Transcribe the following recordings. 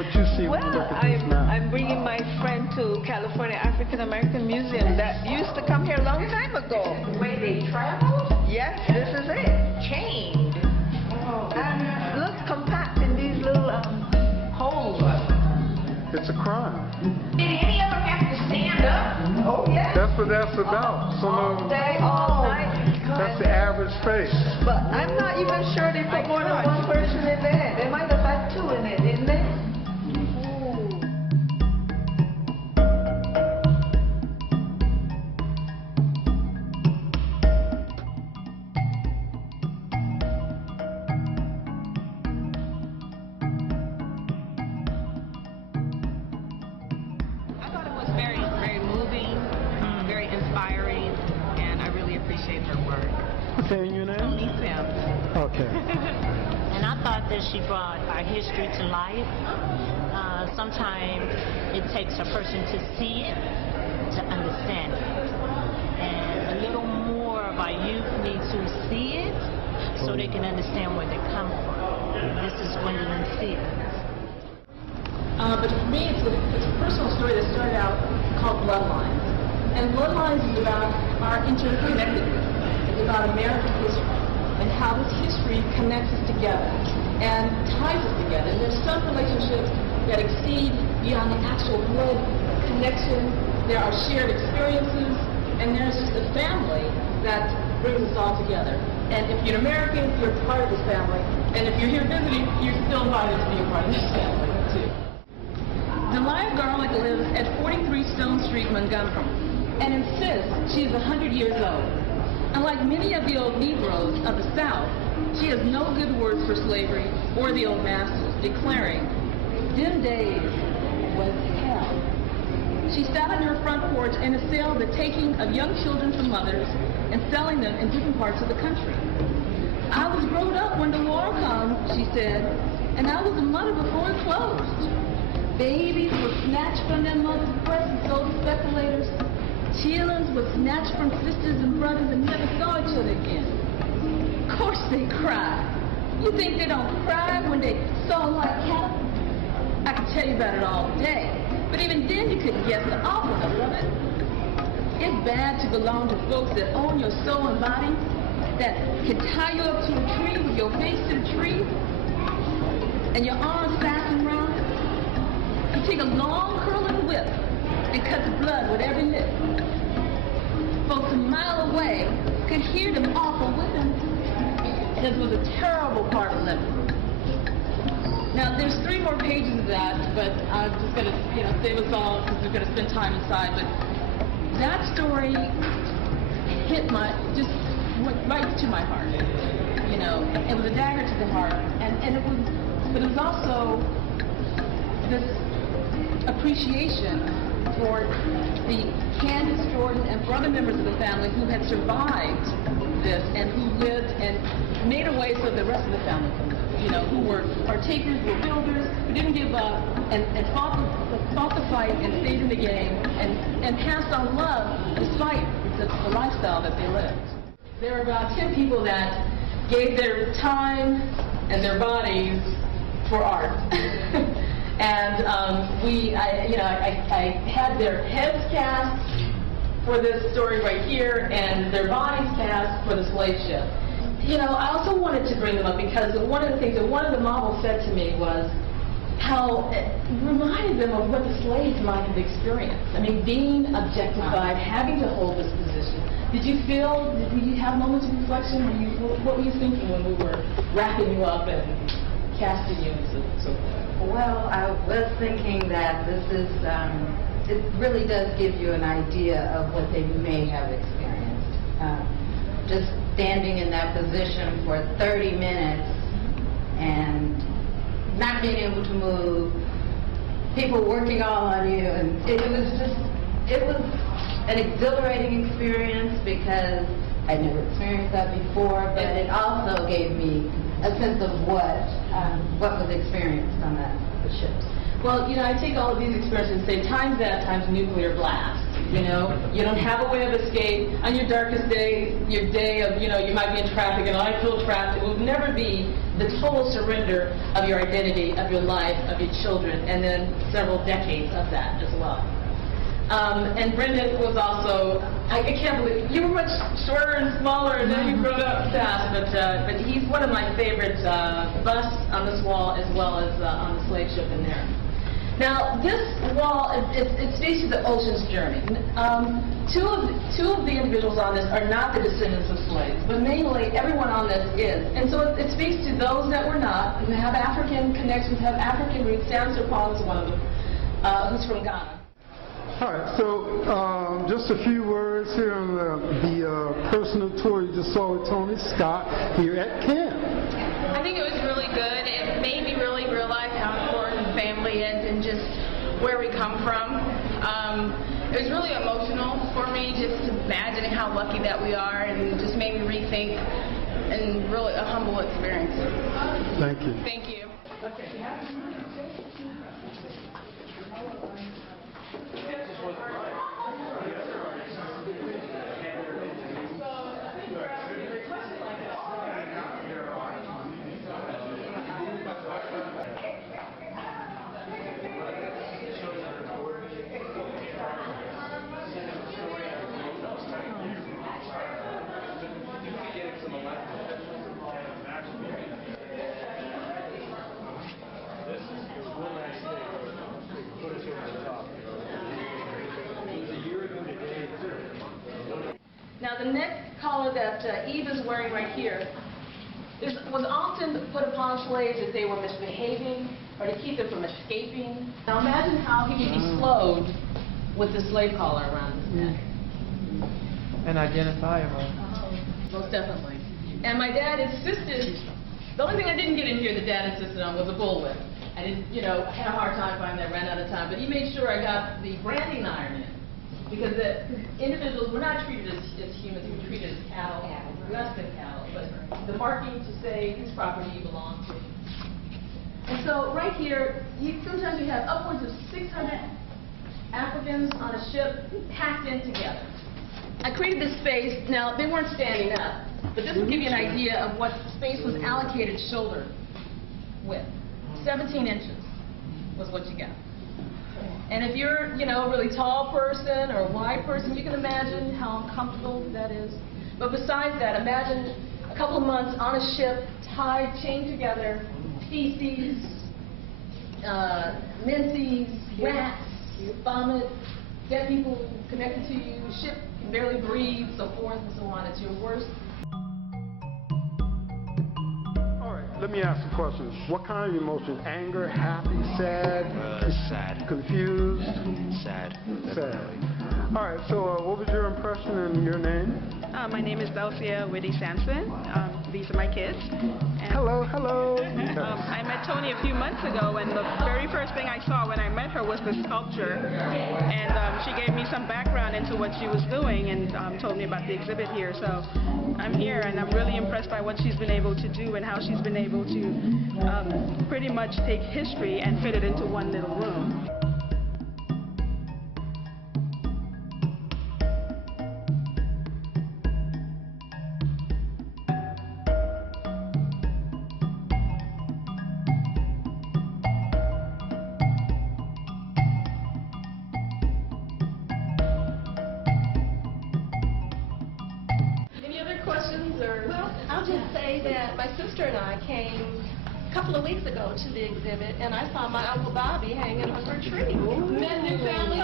what you see when you look at this now? I'm bringing my friend to Califonia African American Museum that used to come here a long time ago. The way they traveled? Yes, this is it. Chained. Oh. And look, compact in these little holes. It's a crime. Did any of them have to stand up? Oh, yes. That's what that's about. Some of All them, day, all night. that's the average face. But I'm not even sure they put more than one person in there. They might have had two in it, didn't they? And I thought that she brought our history to life. Sometimes it takes a person to see it to understand it. And a little more of our youth need to see it so they can understand where they come from. This is Gwendolyn Stevens. But for me, it's a personal story that started out called Bloodlines. And Bloodlines is about our interconnectedness. It's about American history and how this history connects us together and ties us together. And there's some relationships that exceed beyond the actual blood connection. There are shared experiences, and there's just a family that brings us all together. And if you're an American, you're part of this family. And if you're here visiting, you're still invited to be a part of this family, too. Delia Garlick lives at 43 Stone Street, Montgomery, and insists she is 100 years old. Unlike many of the old Negroes of the South, she has no good words for slavery or the old masters, declaring, "Them days was hell." She sat on her front porch and assailed the taking of young children from mothers and selling them in different parts of the country. "I was growed up when the war come," she said, "and I was a mother before it closed. Babies were snatched from their mothers' breasts and sold to speculators. Children were snatched from sisters and brothers and never saw each other again. Of course they cried. You think they don't cry when they saw like cattle? I could tell you about it all day, but even then you couldn't guess the awfulness of it. It's bad to belong to folks that own your soul and body, that can tie you up to a tree with your face to the tree and your arms fastened around it. You take a long curling whip and cut the blood with every nip. Folks a mile away could hear them awful whipping. This was a terrible part of living. Now, there's 3 more pages of that, but I'm just going to save us all because we're going to spend time inside. But that story hit just went right to my heart. It was a dagger to the heart, but it was also this appreciation for the Candace, Jordan, and for other members of the family who had survived this and who lived and made a way so the rest of the family could live. Who were partakers, were builders, who didn't give up and fought the fight and stayed in the game and passed on love despite the lifestyle that they lived. There were about 10 people that gave their time and their bodies for art. And I had their heads cast for this story right here and their bodies cast for the slave ship. I also wanted to bring them up because one of the things that one of the models said to me was how it reminded them of what the slaves might have experienced. I mean, being objectified, having to hold this position. Did you have moments of reflection? What were you thinking when we were wrapping you up and casting you and so forth? Well, I was thinking that this is, it really does give you an idea of what they may have experienced. Just standing in that position for 30 minutes and not being able to move, people working all on you, and it was an exhilarating experience because I'd never experienced that before, but it also gave me a sense of what was experienced on the ships. Well, I take all of these experiences and say times that, times nuclear blast. You know, you don't have a way of escape. On your darkest day, your day of, you know, you might be in traffic and I feel trapped. It will never be the total surrender of your identity, of your life, of your children, and then several decades of that as well. And Brendan was also, I can't believe, you were much shorter and smaller and then you grown up fast, but he's one of my favorite busts on this wall as well as on the slave ship in there. Now, this wall, it speaks to the ocean's journey. Two of the individuals on this are not the descendants of slaves, but mainly everyone on this is. And so it speaks to those that were not, who have African connections, have African roots. Sam Serpong is one of them, who's from Ghana. All right, so just a few words here on the personal tour you just saw with Toni Scott here at CAAM. I think it was really good. It made me really realize how important family is and just where we come from. It was really emotional for me just imagining how lucky that we are, and just made me rethink, and really a humble experience. Thank you. Thank you. Now the neck collar that Eve is wearing right here was often put upon slaves if they were misbehaving or to keep them from escaping. Now imagine how he could be slowed with the slave collar around his neck. And identifiable. Most definitely. And my dad insisted, the only thing I didn't get in here that Dad insisted on was a bullwhip. I didn't, you know, I had a hard time finding that, ran out of time, but he made sure I got the branding iron in. Because the individuals were not treated as humans, they were treated as cattle, less than cattle, but the marking to say whose property you belong to. And so right here, sometimes you have upwards of 600 Africans on a ship packed in together. I created this space. Now, they weren't standing up, but this will give you an idea of what space was allocated shoulder width. 17 inches was what you got. And if you're, you know, a really tall person or a wide person, you can imagine how uncomfortable that is. But besides that, imagine a couple of months on a ship, tied, chained together, feces, menses, rats, vomit, dead people connected to you, ship can barely breathe, so forth and so on. It's your worst. Let me ask a question. What kind of emotions? Anger, happy, sad? Sad. Confused? Sad. Sad. All right, so what was your impression and your name? My name is Delphia Whitty Sampson. These are my kids. And Hello, hello. I met Toni a few months ago, and the very first thing I saw when I met her was the sculpture. And she gave me some background into what she was doing and told me about the exhibit here. So I'm here, and I'm really impressed by what she's been able to do and how she's been able to pretty much take history and fit it into one little room. I'll just say that my sister and I came a couple of weeks ago to the exhibit, and I saw my Uncle Bobby hanging on her tree. Met new family.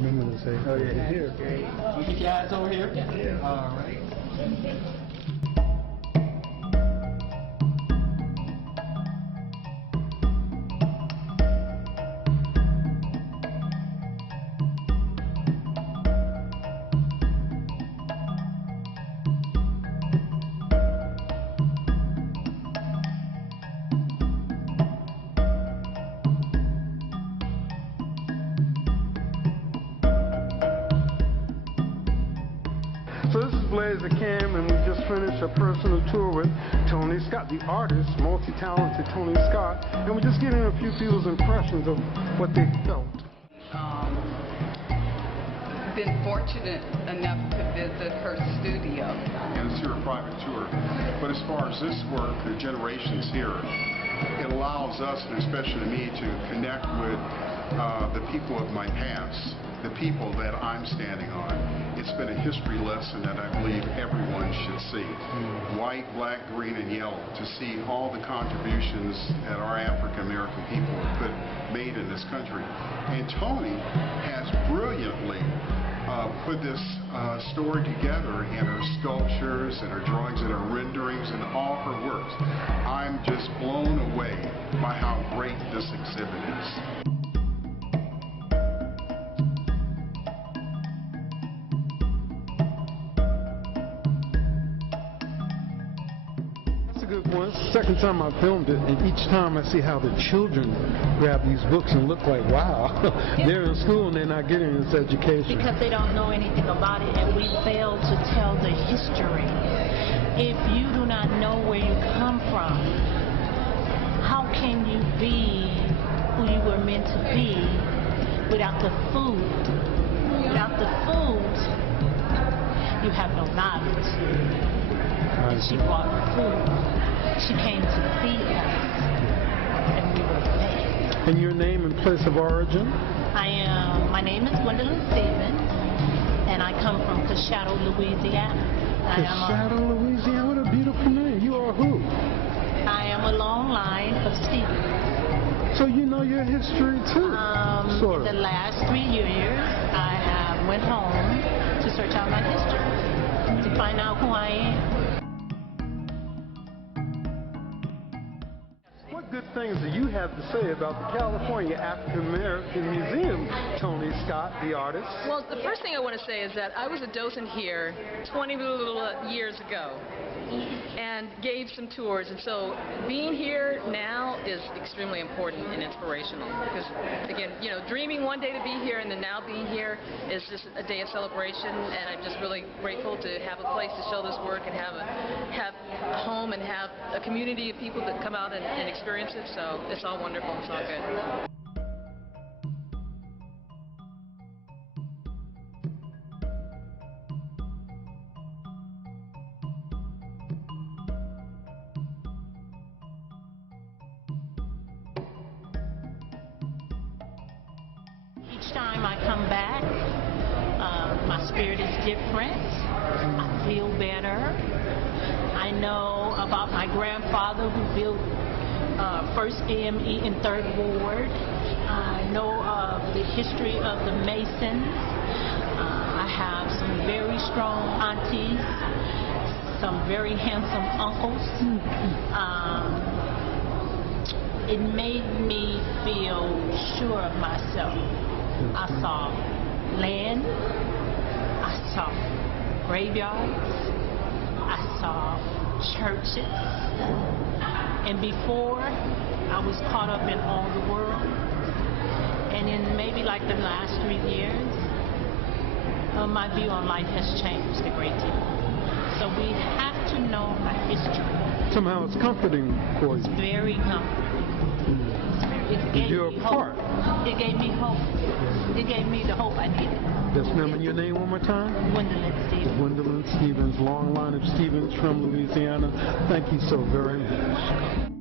Remember to say, oh yeah, here. You get your eyes over here? Yeah. All right. at CAAM, and we just finished a personal tour with Toni Scott, the artist, multi-talented Toni Scott, and we're just getting a few people's impressions of what they felt. Been fortunate enough to visit her studio. And it's here a private tour. But as far as this work, the generations here, it allows us, and especially me, to connect with the people of my past, the people that I'm standing on. It's been a history lesson that I believe everyone should see. White, black, green, and yellow, to see all the contributions that our African American people have made in this country. And Toni has brilliantly put this story together in her sculptures and her drawings and her renderings and all her works. I'm just blown away by how great this exhibit is. Second time I filmed it, and each time I see how the children grab these books and look like, wow, they're in school and they're not getting this education. Because they don't know anything about it, and we fail to tell the history. If you do not know where you come from, how can you be who you were meant to be without the food? Without the food, you have no knowledge. And she brought food. She came to feed us, and we were fed. And your name and place of origin? My name is Gwendolyn Stevens, and I come from Coshado, Louisiana. Coshado, Louisiana? What a beautiful name. You are who? I am a long line of Stevens. So you know your history too? Sort of. The last 3 years, I went home to search out my history, to find out who I am. What good things do you have to say about the Califonia African American Museum, Toni Scott, the artist? Well, the first thing I want to say is that I was a docent here 20 years ago and gave some tours, and so being here now is extremely important and inspirational because, again, you know, dreaming one day to be here and then now being here is just a day of celebration, and I'm just really grateful to have a place to show this work and have a home and have a community of people that come out and experience it, so it's all wonderful. It's all good. Each time I come back, my spirit is different. I feel better. I know about my grandfather who built First AME in 3rd Ward. I know of the history of the Masons. I have some very strong aunties, some very handsome uncles. It made me feel sure of myself. I saw land, I saw graveyards, I saw churches, and before I was caught up in all the world, and in maybe like the last 3 years, my view on life has changed a great deal. So we have to know our history. Somehow it's comforting for you. It's very comforting. You're a part. It gave me hope. It gave me the hope I needed. Just remember your name one more time? Gwendolyn Stevens. Gwendolyn Stevens, long line of Stevens from Louisiana. Thank you so very much.